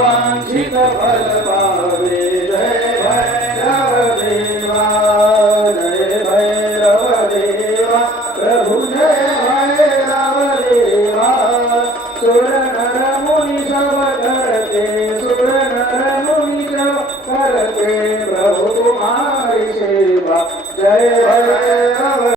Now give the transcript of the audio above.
वांछित फल पावे। जय भैरव देवा, जय भैरव देवा, प्रभु जय भैरव देवा। सुर नर मुनि सब करते, सुर नर मुनि सब करते, प्रभु तुम्हारी सेवा। जय भैरव